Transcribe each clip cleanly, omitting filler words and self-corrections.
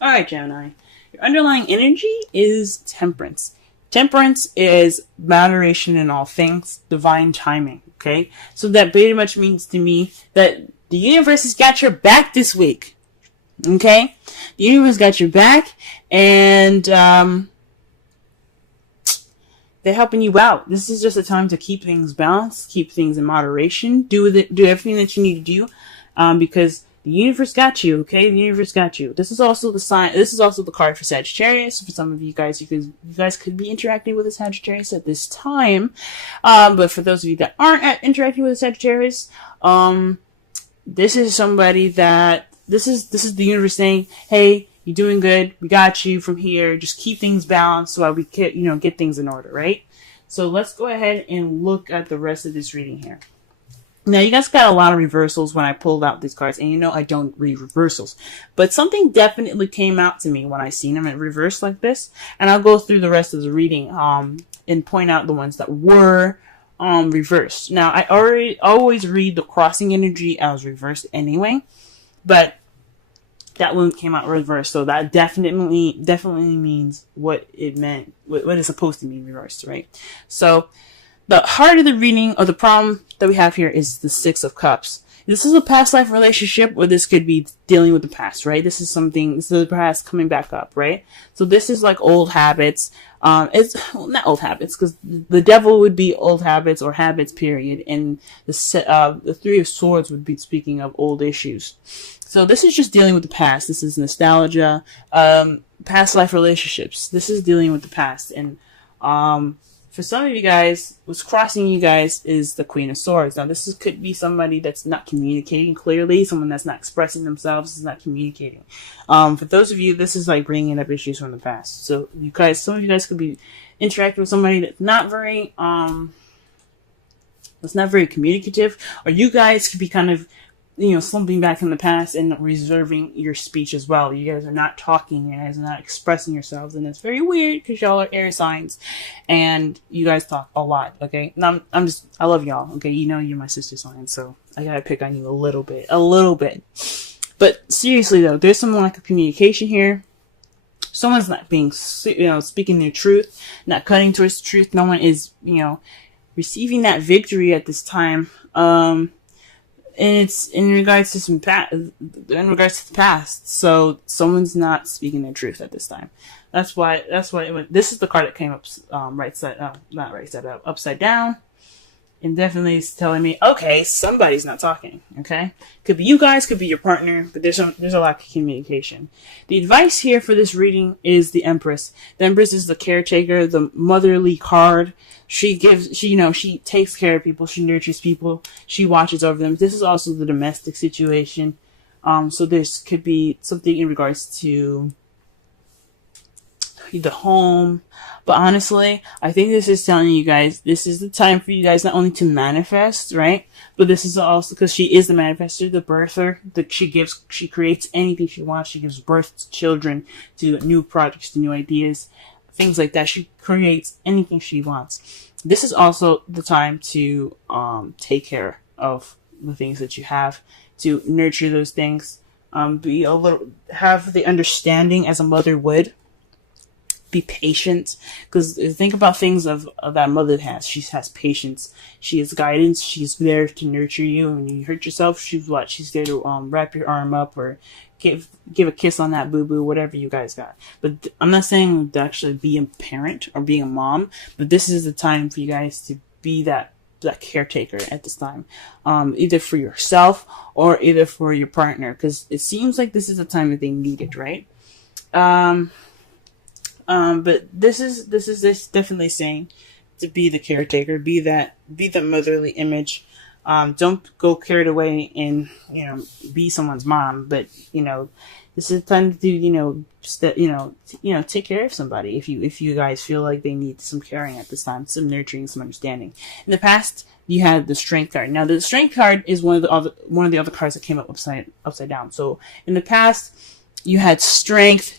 All right, Gemini. Your underlying energy is temperance. Temperance is moderation in all things, divine timing. Okay, so that pretty much means to me that the universe has got your back this week. Okay, the universe got your back, and they're helping you out. This is just a time to keep things balanced, keep things in moderation, do everything that you need to do, because the universe got you. Okay, the universe got you. This is also the sign. This is also the card for Sagittarius. For some of you guys, you guys could be interacting with a Sagittarius at this time. But for those of you that aren't interacting with a Sagittarius, this is somebody that this is the universe saying, "Hey, you're doing good. We got you from here. Just keep things balanced so we can, get things in order, right?" So let's go ahead and look at the rest of this reading here. Now, you guys got a lot of reversals when I pulled out these cards, and I don't read reversals, but something definitely came out to me when I seen them in reverse like this, and I'll go through the rest of the reading, and point out the ones that were, reversed. Now, I always read the crossing energy as reversed anyway, but that one came out reversed, so that definitely means what it meant, what it's supposed to mean reversed, right? So, the heart of the reading, or the problem that we have here, is the Six of Cups. This is a past life relationship, or this could be dealing with the past, right? This is the past coming back up, right? So this is like old habits. It's not old habits, because the devil would be old habits or habits, period. And the Three of Swords would be speaking of old issues. So this is just dealing with the past. This is nostalgia, past life relationships. This is dealing with the past. And for some of you guys, what's crossing you guys is the Queen of Swords. Now, could be somebody that's not communicating clearly, someone that's not expressing themselves, is not communicating. For those of you, this is like bringing up issues from the past. So some of you guys could be interacting with somebody that's not very communicative, or you guys could be kind of, slumping back in the past and reserving your speech as well. You guys are not talking, you guys are not expressing yourselves, and it's very weird because y'all are air signs and you guys talk a lot, okay? And I love y'all, okay? You're my sister sign, so I gotta pick on you a little bit. But seriously though, there's some lack of communication here. Someone's not being, speaking their truth, not cutting towards the truth. No one is, receiving that victory at this time. And it's in regards to the past. So someone's not speaking their truth at this time. That's why this is the card that came up, upside down. And definitely it's telling me, okay, somebody's not talking. Okay. Could be you guys, could be your partner, but there's a lack of communication. The advice here for this reading is the Empress. The Empress is the caretaker, the motherly card. She takes care of people. She nurtures people. She watches over them. This is also the domestic situation. So this could be something in regards to the home. But honestly, I think this is telling you guys, this is the time for you guys not only to manifest, right? But this is also because she is the manifester, the birther, that she creates anything she wants. She gives birth to children, to new projects, to new ideas, things like that. She creates anything she wants. This is also the time to take care of the things that you have, to nurture those things, have the understanding as a mother would. Be patient, because think about things of that mother has. She has patience. She has guidance. She's there to nurture you. When you hurt yourself, she's there to wrap your arm up or give a kiss on that boo-boo, whatever you guys got. But I'm not saying to actually be a parent or being a mom, but this is the time for you guys to be that caretaker at this time, either for yourself or either for your partner, because it seems like this is the time that they need it, right? But this is definitely saying to be the caretaker, be the motherly image. Don't go carried away and, be someone's mom, but, this is the time to take care of somebody. If you guys feel like they need some caring at this time, some nurturing, some understanding. In the past, you had the Strength card. Now, the Strength card is one of the other cards that came up upside down. So in the past, you had strength.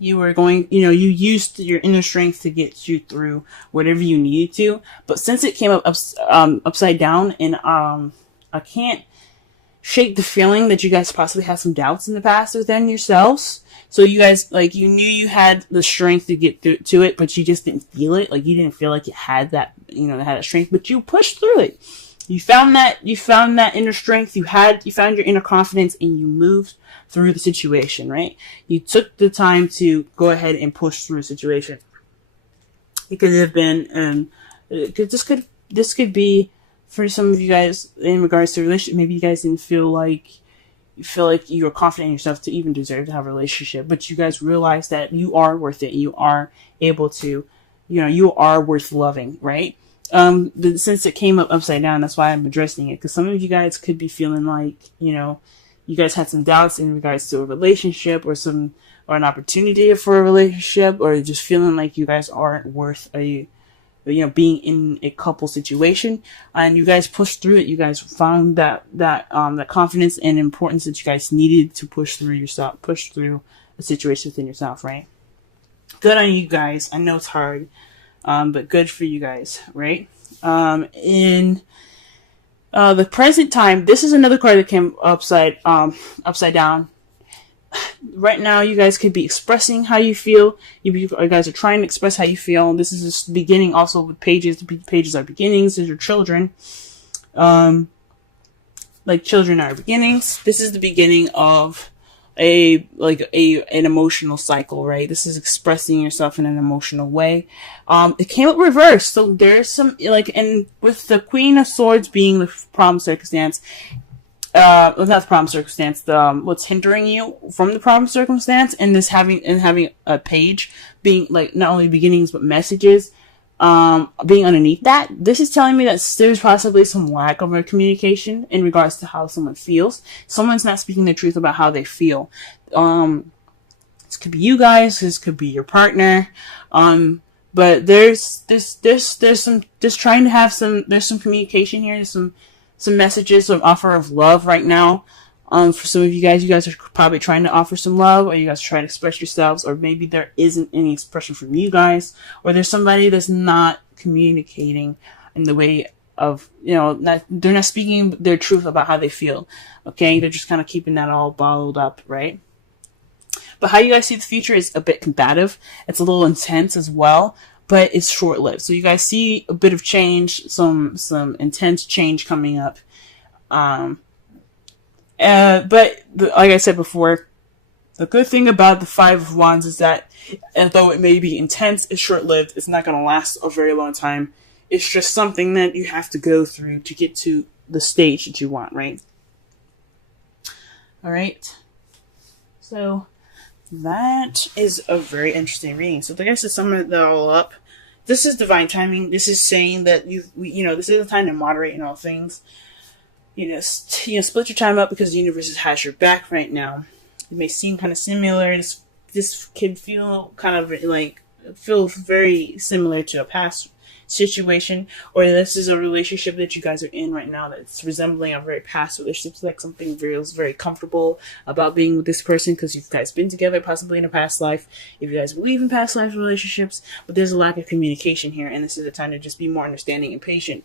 You were you used your inner strength to get you through whatever you needed to. But since it came up upside down, and I can't shake the feeling that you guys possibly had some doubts in the past within yourselves. So you guys, like, you knew you had the strength to get through to it, but you just didn't feel it. Like, you didn't feel like you had that, had that strength, but you pushed through it. You found that inner strength. You found your inner confidence, and you moved through the situation, right? You took the time to go ahead and push through a situation. It could have been, this could be for some of you guys in regards to relationship. Maybe you guys didn't feel like you were confident in yourself to even deserve to have a relationship, but you guys realize that you are worth it. You are able to, you are worth loving, right? Since it came up upside down, that's why I'm addressing it. Because some of you guys could be feeling like, you guys had some doubts in regards to a relationship or an opportunity for a relationship, or just feeling like you guys aren't worth being in a couple situation, and you guys pushed through it. You guys found that confidence and importance that you guys needed to push through a situation within yourself, right? Good on you guys. I know it's hard, but good for you guys, right? In the present time, this is another card that came upside down. Right now, you guys could be expressing how you feel. You guys are trying to express how you feel. This is just beginning also with pages. The pages are beginnings. These are children. Like children are beginnings. This is the beginning of an emotional cycle, right? This is expressing yourself in an emotional way. It came up reversed. So there's some, and with the Queen of Swords being the problem circumstance, not the problem circumstance, what's hindering you from the problem circumstance, and having a page being like not only beginnings but messages being underneath that. This is telling me that there's possibly some lack of communication in regards to how someone feels. Someone's not speaking the truth about how they feel. This could be you guys, this could be your partner, but there's some communication here. There's some messages, some offer of love right now. For some of you guys are probably trying to offer some love, or you guys are trying to express yourselves, or maybe there isn't any expression from you guys, or there's somebody that's not communicating in the way of, they're not speaking their truth about how they feel. Okay. They're just kind of keeping that all bottled up, right? But how you guys see the future is a bit combative. It's a little intense as well, but it's short-lived. So you guys see a bit of change, some intense change coming up. But like I said before, the good thing about the Five of Wands is that although it may be intense, it's short-lived. It's not going to last a very long time. It's just something that you have to go through to get to the stage that you want, right? All right. So that is a very interesting reading. So like I said, sum it all up. This is divine timing. This is saying that this is the time to moderate in all things. Split your time up because the universe has your back right now. It may seem kind of similar. This can feel very similar to a past situation, or this is a relationship that you guys are in right now that's resembling a very past relationship. It's like something feels very comfortable about being with this person because you guys been together possibly in a past life, if you guys believe in past life relationships, but there's a lack of communication here, and this is the time to just be more understanding and patient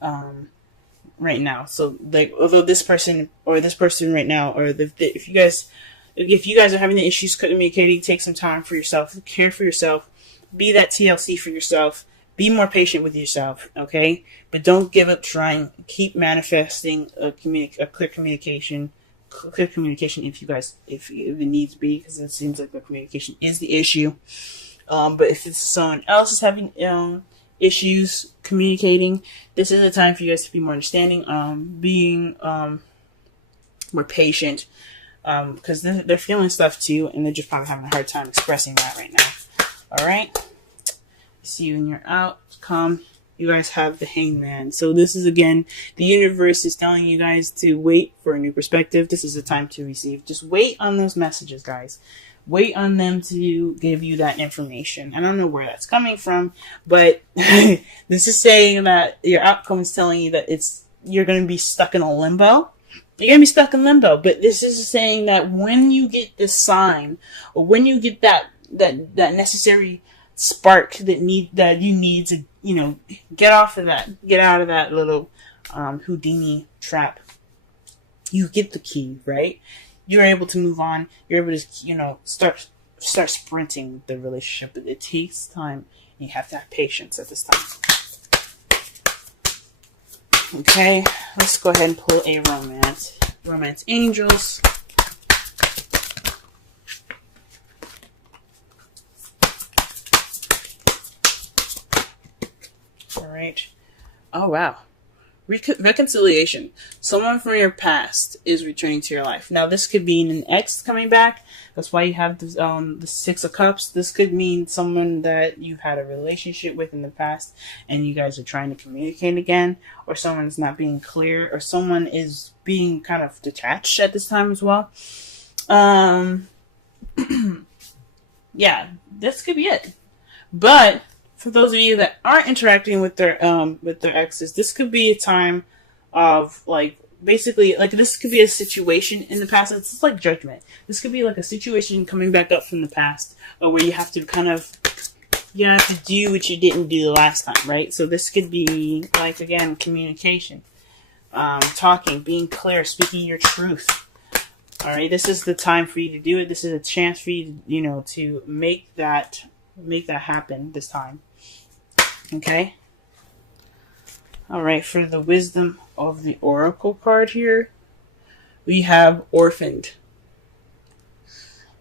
right now. So although this person right now, or if you guys are having the issues communicating, take some time for yourself, care for yourself, be that TLC for yourself. Be more patient with yourself, okay? But don't give up trying. Keep manifesting a clear communication if it needs to be, because it seems like the communication is the issue. But if it's someone else is having issues communicating, this is the time for you guys to be more understanding, being more patient, because they're feeling stuff too, and they're just probably having a hard time expressing that right now. All right. See you when you're outcome. You guys have the Hangman. So this is, again, the universe is telling you guys to wait for a new perspective. This is the time to receive. Just wait on those messages, guys. Wait on them to give you that information. I don't know where that's coming from, but this is saying that your outcome is telling you that you're going to be stuck in a limbo. You're going to be stuck in limbo, but this is saying that when you get this sign, or when you get that necessary spark that you need to, get out of that little Houdini trap, you get the key, right? You're able to move on. You're able to, you know, start sprinting with the relationship. But it takes time. You have to have patience at this time. Okay, let's go ahead and pull a romance. Romance angels. All right. Oh, wow. Reconciliation. Someone from your past is returning to your life. Now, this could mean an ex coming back. That's why you have the Six of Cups. This could mean someone that you've had a relationship with in the past and you guys are trying to communicate again, or someone's not being clear, or someone is being kind of detached at this time as well. Yeah, this could be it. But for those of you that aren't interacting with their exes, this could be a time of, like, basically, like, this could be a situation in the past. It's just like judgment. This could be like a situation coming back up from the past, or where you have to kind of, you have to do what you didn't do the last time, right? So this could be, like, again, communication, talking, being clear, speaking your truth. All right, this is the time for you to do it. This is a chance for you to, you know, to make that happen this time. Okay. All right. For the wisdom of the oracle card here, we have orphaned.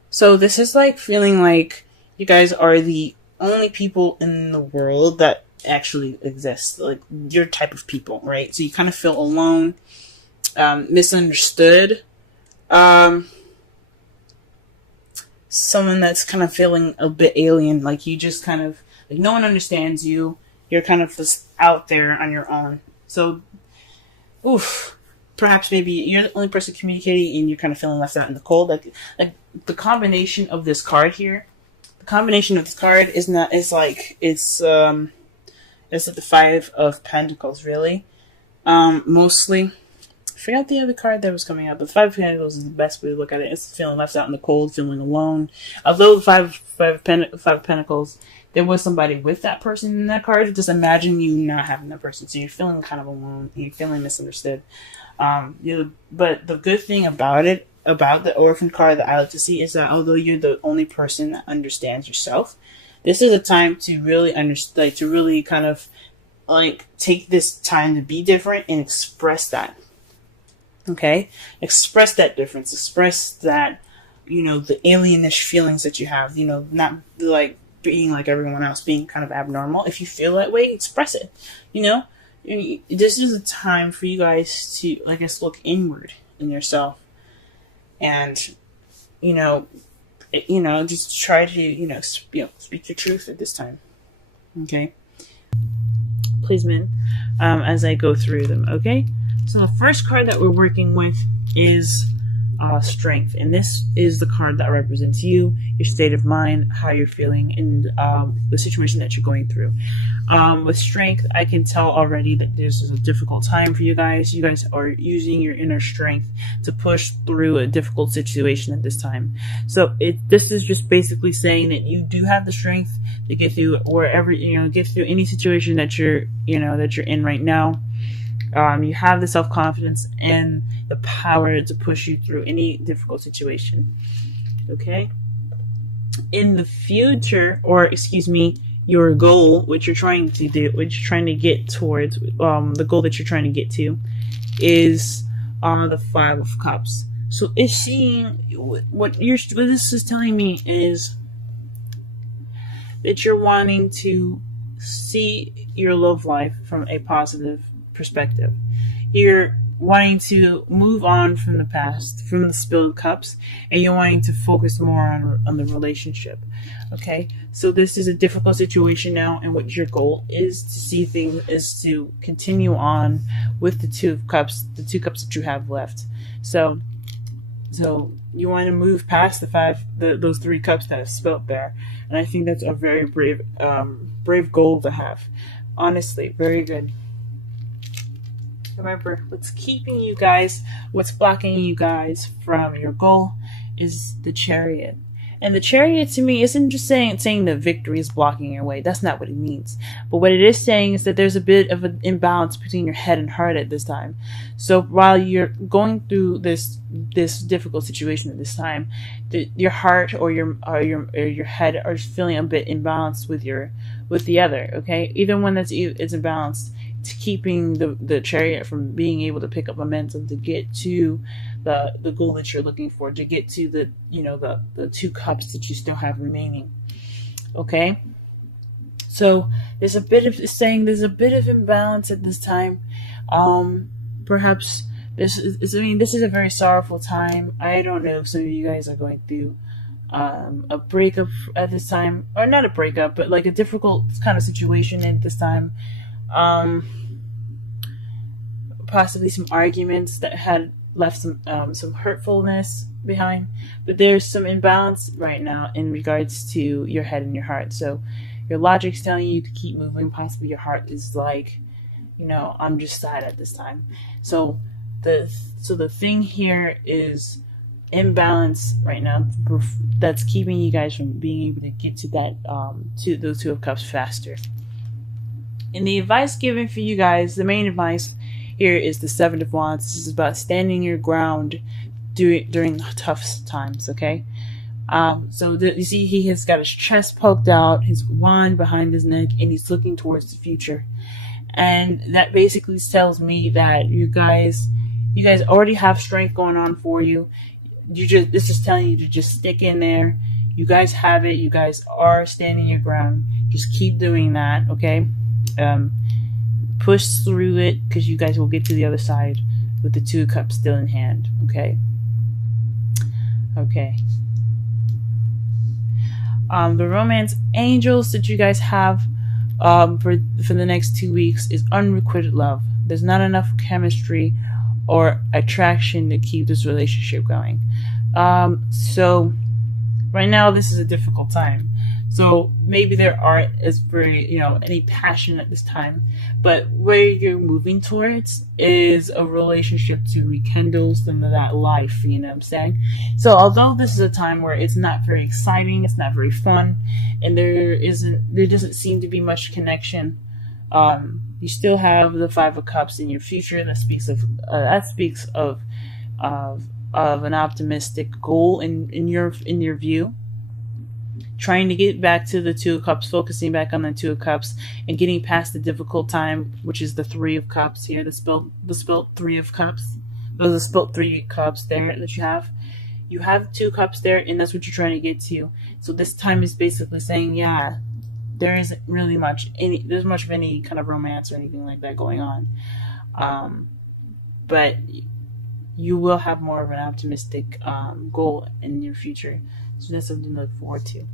So this is like feeling like you guys are the only people in the world that actually exist. Like, your type of people, right? So you kind of feel alone, misunderstood. Someone that's kind of feeling a bit alien, like you just kind of, like, no one understands you. You're kind of just out there on your own. So, perhaps maybe you're the only person communicating and you're kind of feeling left out in the cold. Like the combination of this card here, it's like the Five of Pentacles, really. Mostly. I forgot the other card that was coming up, but the Five of Pentacles is the best way to look at it. It's feeling left out in the cold, feeling alone. Although the Five of Pentacles, there was somebody with that person in that card. Just imagine you not having that person, so you're feeling kind of alone. You're feeling misunderstood. But the good thing about the orphan card that I like to see is that although you're the only person that understands yourself, this is a time to really understand, to really kind of like take this time to be different and express that. Okay? Express that difference. Express that, you know, the alienish feelings that you have, you know, not like being like everyone else, being kind of abnormal. If you feel that way, express it. You know, this is a time for you guys to, I guess, look inward in yourself, and just try to speak your truth at this time. Okay, please, men, as I go through them. Okay, so the first card that we're working with is strength, and this is the card that represents you, your state of mind, how you're feeling, and the situation that you're going through. With strength, I can tell already that this is a difficult time for you guys. You guys are using your inner strength to push through a difficult situation at this time. So this is just basically saying that you do have the strength to get through wherever, get through any situation that you're in right now. You have the self-confidence and the power to push you through any difficult situation. Okay? In the future, your goal, which you're trying to do, which you're trying to get towards, the goal that you're trying to get to is the Five of Cups. So it's seeing what this is telling me is that you're wanting to see your love life from a positive perspective. You're wanting to move on from the past, from the spilled cups, and you're wanting to focus more on the relationship. Okay, so this is a difficult situation now, and what your goal is to see things is to continue on with the two cups that you have left. So you want to move past those three cups that are spilled there, and I think that's a very brave goal to have. Honestly, very good. Remember, what's blocking you guys from your goal is the Chariot. And the Chariot to me isn't just saying that victory is blocking your way. That's not what it means. But what it is saying is that there's a bit of an imbalance between your head and heart at this time. So while you're going through this difficult situation at this time, your heart or your head are feeling a bit imbalanced with the other. Okay, even when it's imbalanced, it's keeping the Chariot from being able to pick up momentum to get to the goal that you're looking for, to get to the 2 cups that you still have remaining. Okay, so there's a bit of imbalance at this time. Perhaps this is a very sorrowful time. I don't know if some of you guys are going through a breakup at this time, or not a breakup, but like a difficult kind of situation at this time. Possibly some arguments that had left some hurtfulness behind, but there's some imbalance right now in regards to your head and your heart. So your logic's telling you to keep moving. Possibly your heart is like, I'm just sad at this time. So the thing here is imbalance right now that's keeping you guys from being able to get to that to those 2 of Cups faster. And the advice given for you guys, the main advice here is the 7 of Wands. This is about standing your ground during tough times, okay? So you see he has got his chest poked out, his wand behind his neck, and he's looking towards the future. And that basically tells me that you guys already have strength going on for you. This is telling you to just stick in there. You guys have it. You guys are standing your ground. Just keep doing that, okay? Push through it, because you guys will get to the other side with the 2 cups still in hand. Okay. The romance angels that you guys have for the next 2 weeks is unrequited love. There's not enough chemistry or attraction to keep this relationship going. So right now this is a difficult time. So maybe there aren't as very, any passion at this time, but where you're moving towards is a relationship to rekindle some of that life, you know what I'm saying? So although this is a time where it's not very exciting, it's not very fun, and there doesn't seem to be much connection, you still have the 5 of Cups in your future. That speaks of an optimistic goal in your view. Trying to get back to the 2 of Cups, focusing back on the 2 of Cups, and getting past the difficult time, which is the 3 of Cups here, the spelt 3 of Cups. Those are spelt 3 cups there that you have. You have 2 cups there, and that's what you're trying to get to. So this time is basically saying, yeah, there isn't really much of any kind of romance or anything like that going on. But you will have more of an optimistic goal in your future. So that's something to look forward to.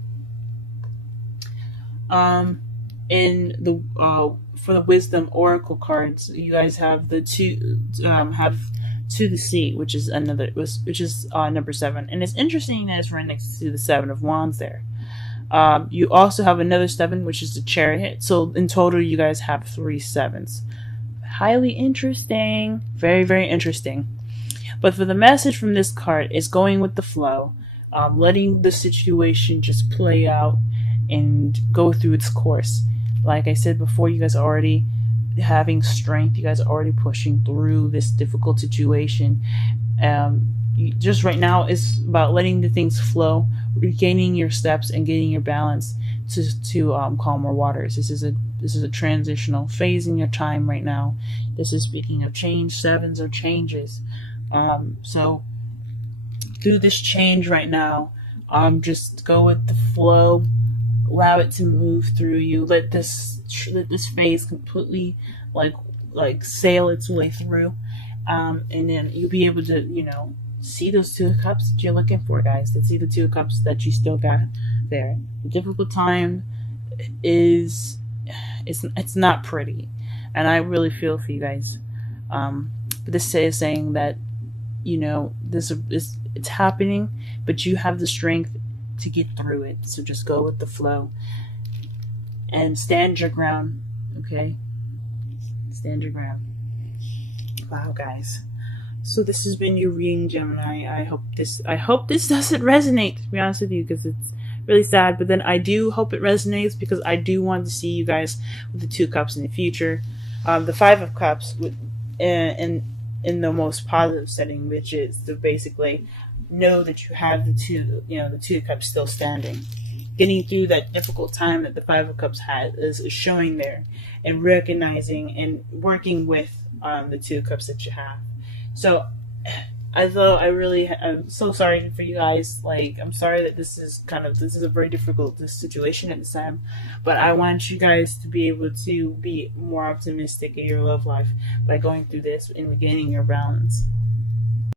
In the for the Wisdom Oracle cards, you guys have the have to the sea, which is number 7, and it's interesting that it's right next to the 7 of Wands there. You also have another 7, which is the Chariot. So in total, you guys have 3 7s. Highly interesting, very, very interesting. But for the message from this card is going with the flow, letting the situation just play out and go through its course. Like I said before, you guys are already having strength. You guys are already pushing through this difficult situation. Just right now, it's about letting the things flow, regaining your steps, and getting your balance to calmer waters. This is a transitional phase in your time right now. This is speaking of change. 7s are changes. So through this change right now, just go with the flow. Allow it to move through you. Let this phase completely like sail its way through, and then you'll be able to see those 2 cups that you're looking for, guys. To see the 2 cups that you still got there. The difficult time is it's not pretty, and I really feel for you guys. But this is saying that it's happening, but you have the strength to get through it. So just go with the flow and stand your ground. Okay, stand your ground. Wow, guys. So this has been your reading, Gemini. I hope this doesn't resonate, to be honest with you, because it's really sad. But then I do hope it resonates, because I do want to see you guys with the 2 cups in the future. The 5 of cups in the most positive setting, which is to basically know that you have the 2 cups still standing. Getting through that difficult time that the 5 of cups has is showing there, and recognizing and working with the 2 cups that you have. So I'm so sorry for you guys. Like, I'm sorry that this is a very difficult situation at this time, but I want you guys to be able to be more optimistic in your love life by going through this and regaining your balance.